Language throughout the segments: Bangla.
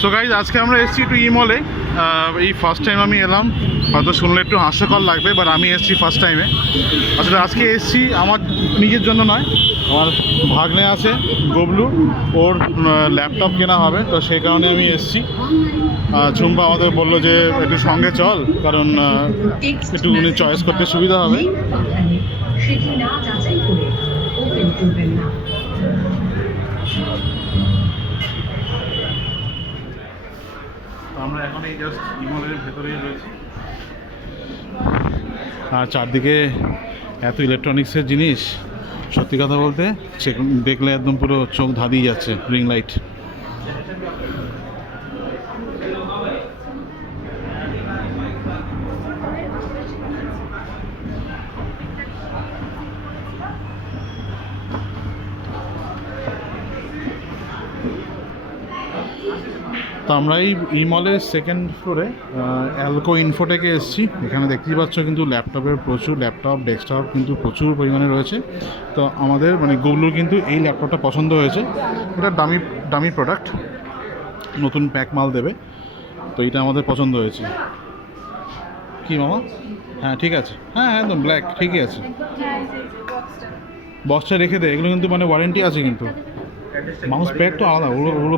সো গাইজ আজকে আমরা এসেছি একটু ইমলে এই ফার্স্ট টাইম আমি এলাম। হয়তো শুনলে একটু হাস্যকর লাগবে বাট আমি এসেছি ফার্স্ট টাইমে আসলে আজকে এসেছি আমার নিজের জন্য নয়, আমার ভাগ্নে আছে, গবলু। ওর ল্যাপটপ কেনা হবে, তো সেই কারণে আমি এসেছি। ঝুম্পা আমাদের বলল যে একটু সঙ্গে চল, কারণ একটু উনি চয়েস করতে সুবিধা হবে সেটি না যাচাই করে ওপেন করবেন না আমরা এখন এই জাস্ট ভেতরেই রয়েছি। আর চারদিকে এত ইলেকট্রনিক্সের জিনিস, সত্যি কথা বলতে দেখলে একদম পুরো চোখ ধাঁধিয়ে যাচ্ছে রিং লাইট তো আমরা এই ই মলের সেকেন্ড ফ্লোরে অ্যালকো ইনফোটেকে এসেছি। এখানে দেখতেই পাচ্ছ কিন্তু ল্যাপটপের প্রচুর ল্যাপটপ ডেস্কটপ কিন্তু প্রচুর পরিমাণে রয়েছে। তো আমাদের মানে গুগলুর কিন্তু এই ল্যাপটপটা পছন্দ হয়েছে। এটা দামি দামি প্রোডাক্ট নতুন প্যাক মাল দেবে। তো এটা আমাদের পছন্দ হয়েছে। কি মামা? হ্যাঁ ঠিক আছে। হ্যাঁ একদম ব্ল্যাক ঠিকই আছে। বক্সটা রেখে দে এগুলো কিন্তু মানে ওয়ারেন্টি আছে কিন্তু। মাউস প্যাড তো আলাদা ওগুলো ওগুলো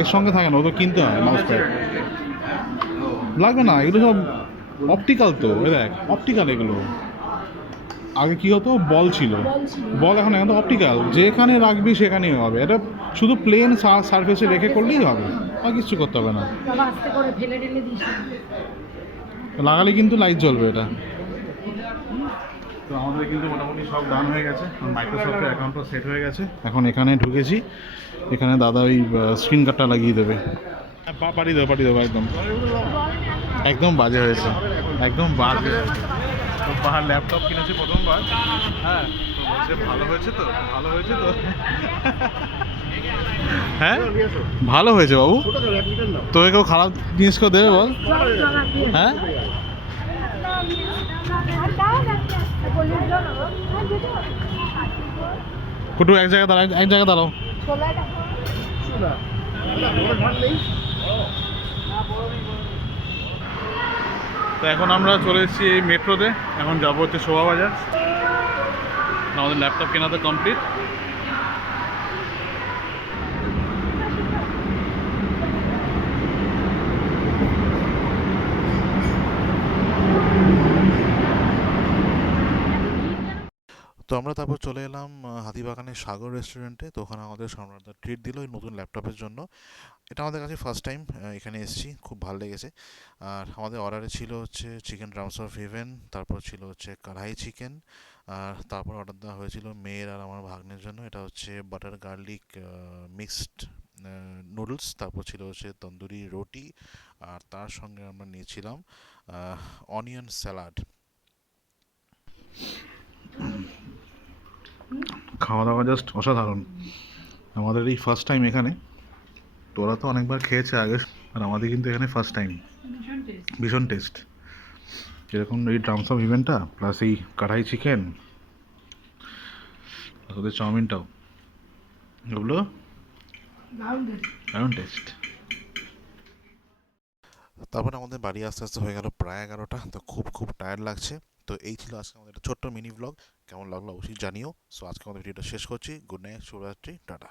এর সঙ্গে থাকে না ওগুলো কিনতে হয় মাউস প্যাড লাগবে না এগুলো সব অপটিক্যাল তো দেখ অপটিক্যাল এগুলো। আগে কি হতো? বল ছিল। বল এখন এখন তো অপটিক্যাল যেখানে রাখবি সেখানেই হবে। এটা শুধু প্লেন সারফেসে রেখে করলেই হবে। আর কিছু করতে হবে না। লাগালে কিন্তু লাইট জ্বলবে এটা। তো আমাদের কিন্তু মোটামুটি সব ডান হয়ে গেছে। মাইক্রোসফটের অ্যাকাউন্টও সেট হয়ে গেছে। এখন এখানে ঢুকেছি। এখানে দাদা ওই স্ক্রিন কার্ডটা লাগিয়ে দেবে। পা পাঠিয়ে দেবো পাঠিয়ে দেবো একদম। একদম বাজে হয়েছে। একদম বাজে। তো পাহাড় ল্যাপটপ কিনেছে প্রথমবার। হ্যাঁ তো বলছে ভালো হয়েছে তো? ভালো হয়েছে তো? হ্যাঁ? ভালো হয়েছে বাবু। তোকে কেউ খারাপ জিনিস কেউ দেবে বল? হ্যাঁ? কুটু এক জায়গায় দাঁড়াও, এক জায়গায় দাঁড়াও। তো এখন আমরা চলে এসেছি এই মেট্রোতে, এখন যাব হচ্ছে শোভাবাজার। আমাদের ল্যাপটপ কেনা তো কমপ্লিট তো আমরা তারপর চলে এলাম হাতিবাগানের সাগর রেস্টুরেন্টে তো ওখানে আমাদের সম্রাটদা ট্রিট দিল এই নতুন ল্যাপটপের জন্য। এটা আমাদের কাছে ফার্স্ট টাইম এখানে এসেছি, খুব ভালো লেগেছে। আর আমাদের অর্ডারে ছিল হচ্ছে চিকেন ড্রামস অফ হেভেন তারপর ছিল হচ্ছে কড়াই চিকেন আর তারপর অর্ডার দেওয়া হয়েছিল মেয়ের আর আমার ভাগ্নের জন্য। এটা হচ্ছে বাটার গার্লিক মিক্সড নুডলস তারপর ছিল হচ্ছে তন্দুরি রুটি, আর তার সঙ্গে আমরা নিয়েছিলাম অনিয়ন স্যালাড খাওয়া দাওয়া জাস্ট অসাধারণ। আমাদের এই ফার্স্ট টাইম এখানে। তোরা তো অনেকবার খেয়েছে আগে আর আমাদের কিন্তু এখানে ফার্স্ট টাইম ভীষণ টেস্ট যেরকম এই ড্রামস অফ ইভেন্টটা প্লাস এই কড়াই চিকেন ওদের চাউমিনটাও। এগুলো দারুণ টেস্ট তারপরে আমাদের বাড়ি আস্তে আস্তে হয়ে গেল প্রায় এগারোটা তো খুব খুব টায়ার্ড লাগছে। তো এই ছিল আজকে আমাদের একটা ছোট্ট মিনি ব্লগ কেমন লাগল অবশ্যই জানিও। সো আজকে আমাদের ভিডিওটা শেষ করছি। গুড নাইট শুভরাত্রি, টাটা।